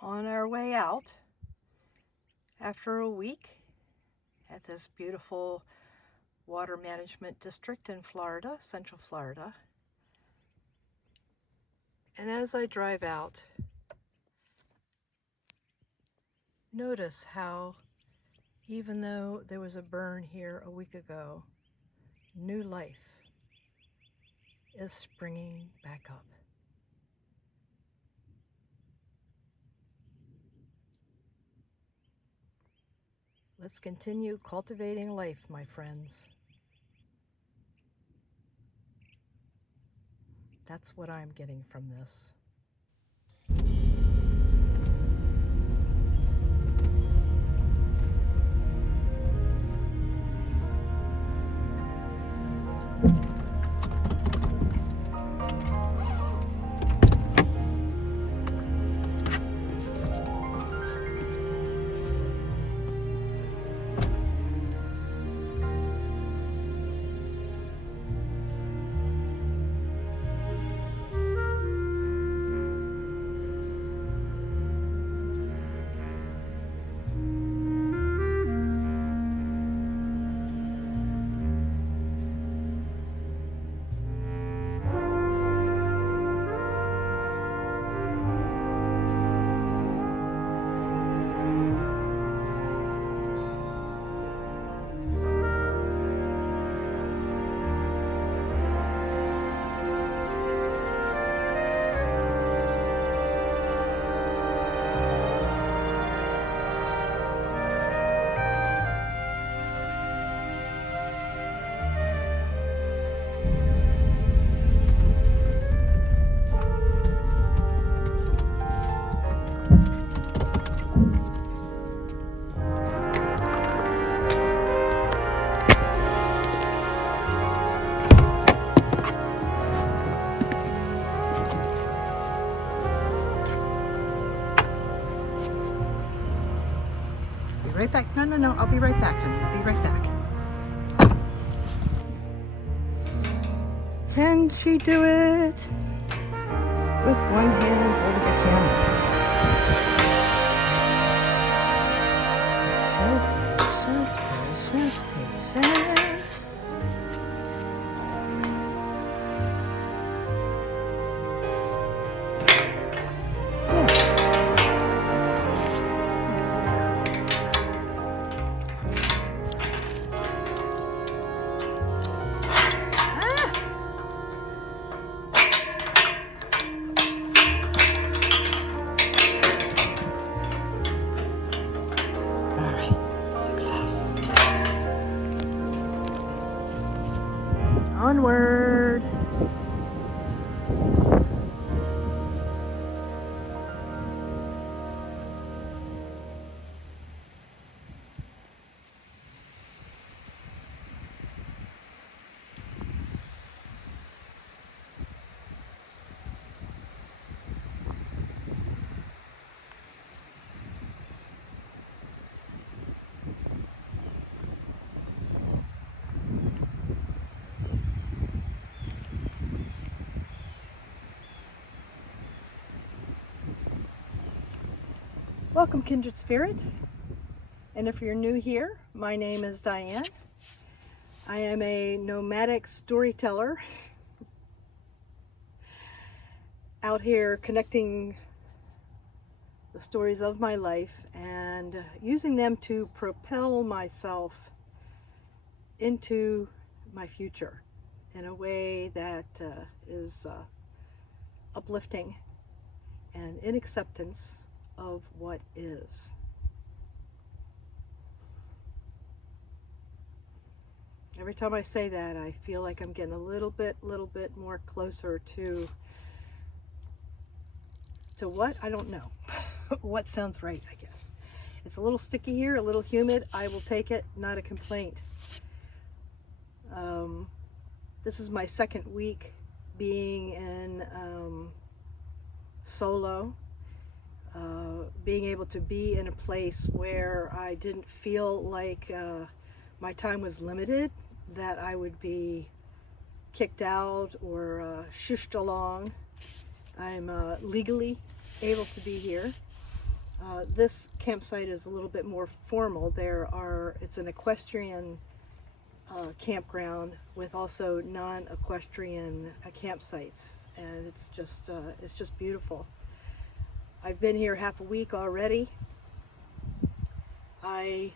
on our way out after a week at this beautiful water management district in Florida, Central Florida. And as I drive out, notice how even though there was a burn here a week ago, new life is springing back up. Let's continue cultivating life, my friends. That's what I'm getting from this. Right back. No, I'll be right back, honey. I'll be right back. Can she do it with one hand holding a camera? Patience. Onward. Welcome, Kindred Spirit. And if you're new here, my name is Diane. I am a nomadic storyteller out here connecting the stories of my life and using them to propel myself into my future in a way that is uplifting and in acceptance of what is. Every time I say that, I feel like I'm getting a little bit more closer to what? I don't know. What sounds right, I guess. It's a little sticky here, a little humid. I will take it, not a complaint. This is my second week being in solo. Being able to be in a place where I didn't feel like my time was limited, that I would be kicked out or shushed along. I'm legally able to be here. This campsite is a little bit more formal. It's an equestrian campground with also non-equestrian campsites, and it's just beautiful. I've been here half a week already. I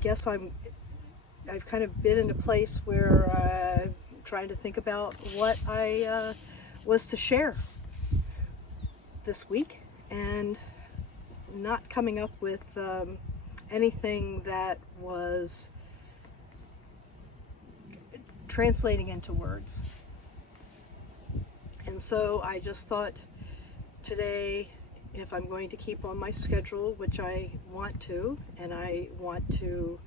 guess I've kind of been in a place where I'm trying to think about what I was to share this week, and not coming up with anything that was translating into words. And so I just thought today, if I'm going to keep on my schedule, which I want to, and I want to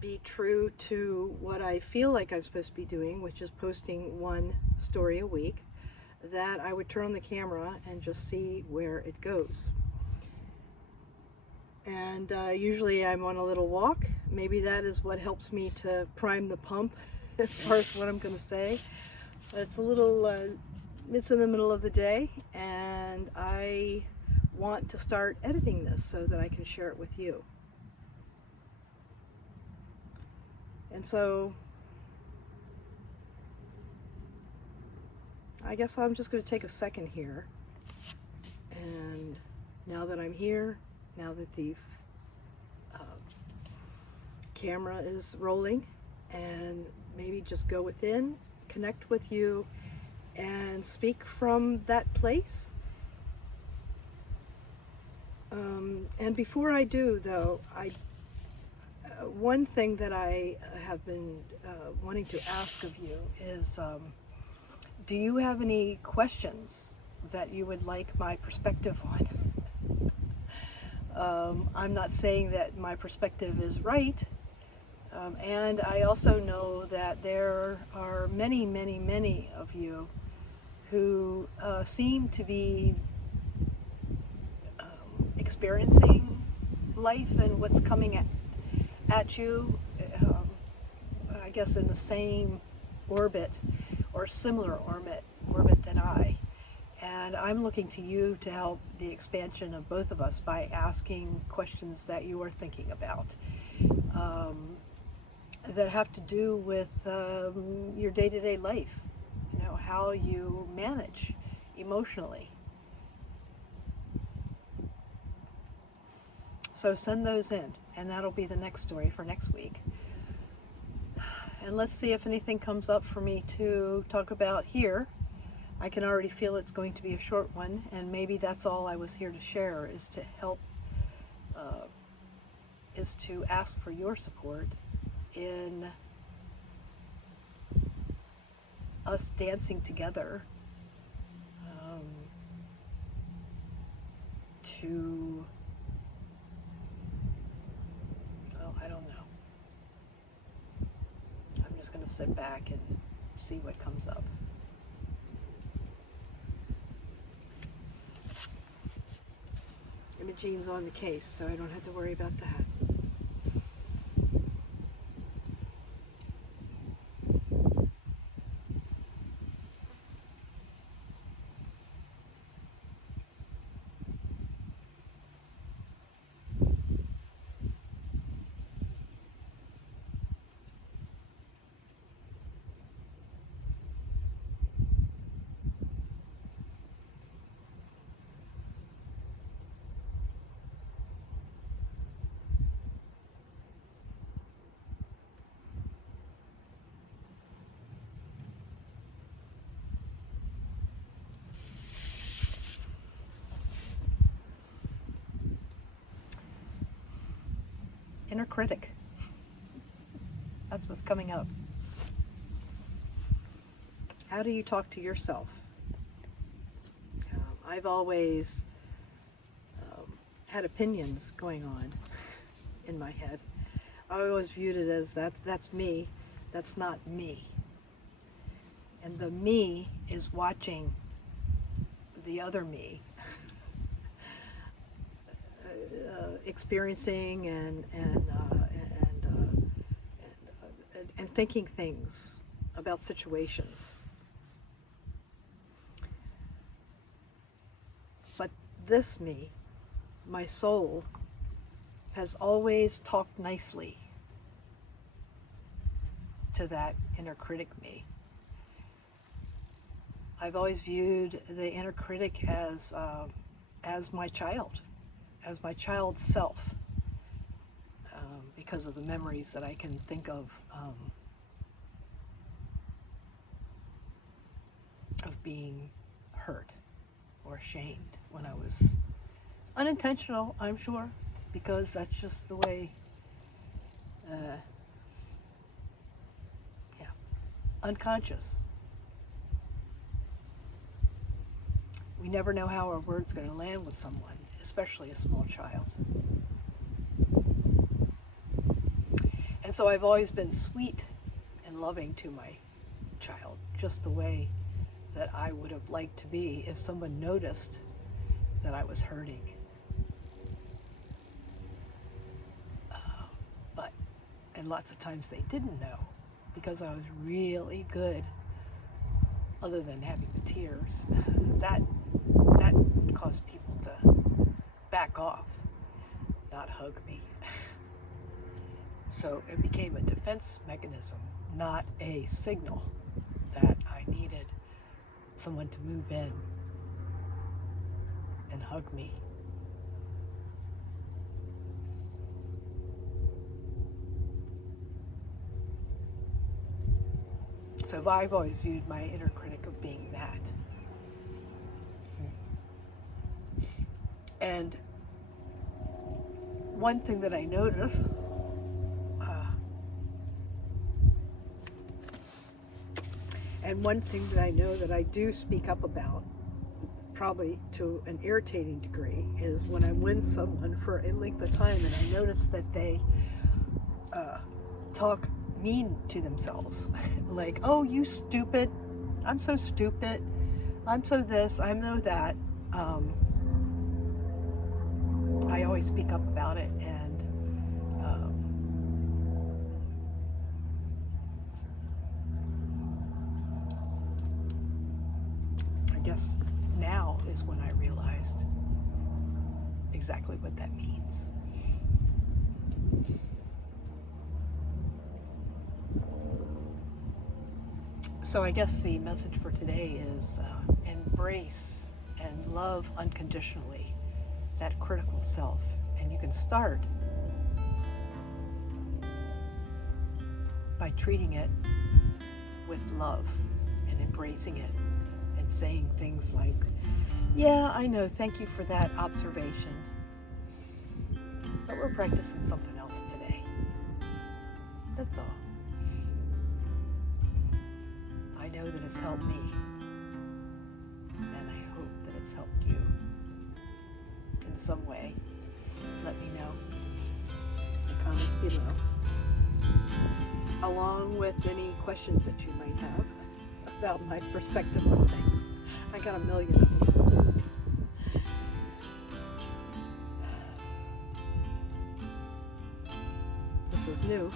be true to what I feel like I'm supposed to be doing, which is posting one story a week, that I would turn on the camera and just see where it goes. And usually I'm on a little walk. Maybe that is what helps me to prime the pump as far as what I'm going to say. But it's a little, it's in the middle of the day, and I want to start editing this so that I can share it with you. And so I guess I'm just going to take a second here, and now that I'm here, now that the camera is rolling, and maybe just go within, connect with you, and speak from that place. And before I do, though, one thing that I have been wanting to ask of you is, do you have any questions that you would like my perspective on? I'm not saying that my perspective is right, and I also know that there are many, many, many of you who seem to be experiencing life and what's coming at you, I guess in the same orbit or similar orbit than I. And I'm looking to you to help the expansion of both of us by asking questions that you are thinking about, that have to do with your day-to-day life, how you manage emotionally. So send those in, and that'll be the next story for next week. And let's see if anything comes up for me to talk about here. I can already feel it's going to be a short one, and maybe that's all I was here to share, is to help, is to ask for your support in us dancing together to, well, I don't know. I'm just going to sit back and see what comes up. Imogene's on the case, so I don't have to worry about that. Inner critic. That's what's coming up. How do you talk to yourself? I've always had opinions going on in my head. I always viewed it as that's me, that's not me. And the me is watching the other me. Experiencing and thinking things about situations. But this me, my soul, has always talked nicely to that inner critic me. I've always viewed the inner critic as my child, as my child's self, because of the memories that I can think of being hurt or shamed when I was unintentional, I'm sure, because that's just the way, unconscious. We never know how our word's going to land with someone, especially a small child. And so I've always been sweet and loving to my child, just the way that I would have liked to be if someone noticed that I was hurting. And lots of times they didn't know, because I was really good, other than having the tears. That caused people to back off, not hug me. So it became a defense mechanism, not a signal that I needed someone to move in and hug me. So I've always viewed my inner critic of being that. And one thing that I noticed, and one thing that I know that I do speak up about, probably to an irritating degree, is when I'm with someone for a length of time and I notice that they talk mean to themselves. Like, oh, you stupid, I'm so stupid, I'm so this, I'm no that. I always speak up about it, and I guess now is when I realized exactly what that means. So I guess the message for today is embrace and love unconditionally that critical self. And you can start by treating it with love and embracing it and saying things like, yeah, I know, thank you for that observation, but we're practicing something else today. That's all. I know that it's helped me, and I hope that it's helped you in some way. Let me know in the comments below, along with any questions that you might have about my perspective on things. I got a million of them. This is new.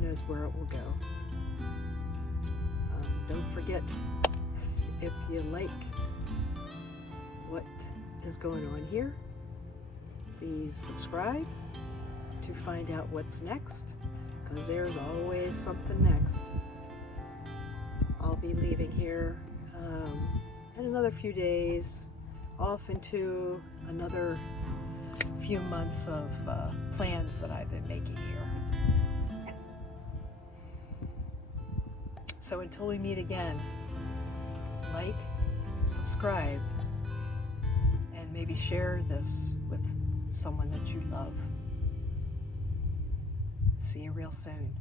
Knows where it will go. Don't forget, if you like what is going on here, please subscribe to find out what's next, because there's always something next. I'll be leaving here in another few days, off into another few months of plans that I've been making here. So until we meet again, like, subscribe, and maybe share this with someone that you love. See you real soon.